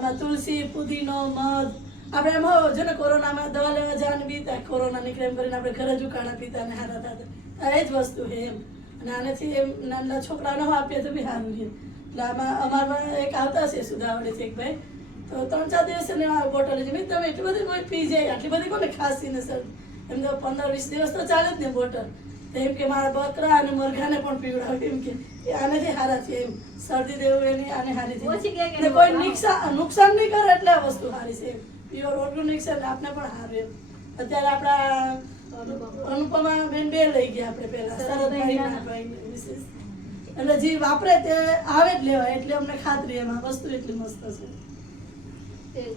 આમાં તુલસી, પુદીનો, મધ. આપણે એમાં જો ને કોરોનામાં દવા લેવા જવાની બીતા, કોરોના નીકળે એમ કરીને આપણે ઘરે જ ઉકાળા પીતા ને હારા થતા. એ જ વસ્તુ છે એમ. અને આનાથી એમ નાના છોકરાઓને આપીએ તો બી સારું છે. એટલે આમાં અમારમાં એક આવતા છે સુધાવડે છે એક ભાઈ, તો 3-4 દિવસે ને બોટલ છે. તમે એટલી બધી કોઈ પી જાય, આટલી બધી કોને ખાંસી ને સર એમ તો 15-20 દિવસ તો ચાલે જ ને બોટલ. એમ કે મારા બકરા અને મરઘાને પણ પીવડાવે એમ કે આનેથી સારા છે એમ. શરદી દેવું એની આને સારી છે, કોઈ નુકસાન નહીં કરે એટલે આ વસ્તુ સારી છે એમ. પ્યોર ઓર્ગેનિક છે એટલે આપણે પણ સારું એમ. અત્યારે આપણા અનુપમા બેન 2 લઈ ગયા આપણે પહેલા શરદભાઈ વિશેષ, એટલે જે વાપરે તે આવે જ લેવાય, એટલે અમને ખાતરી એમાં વસ્તુ એટલી મસ્ત છે.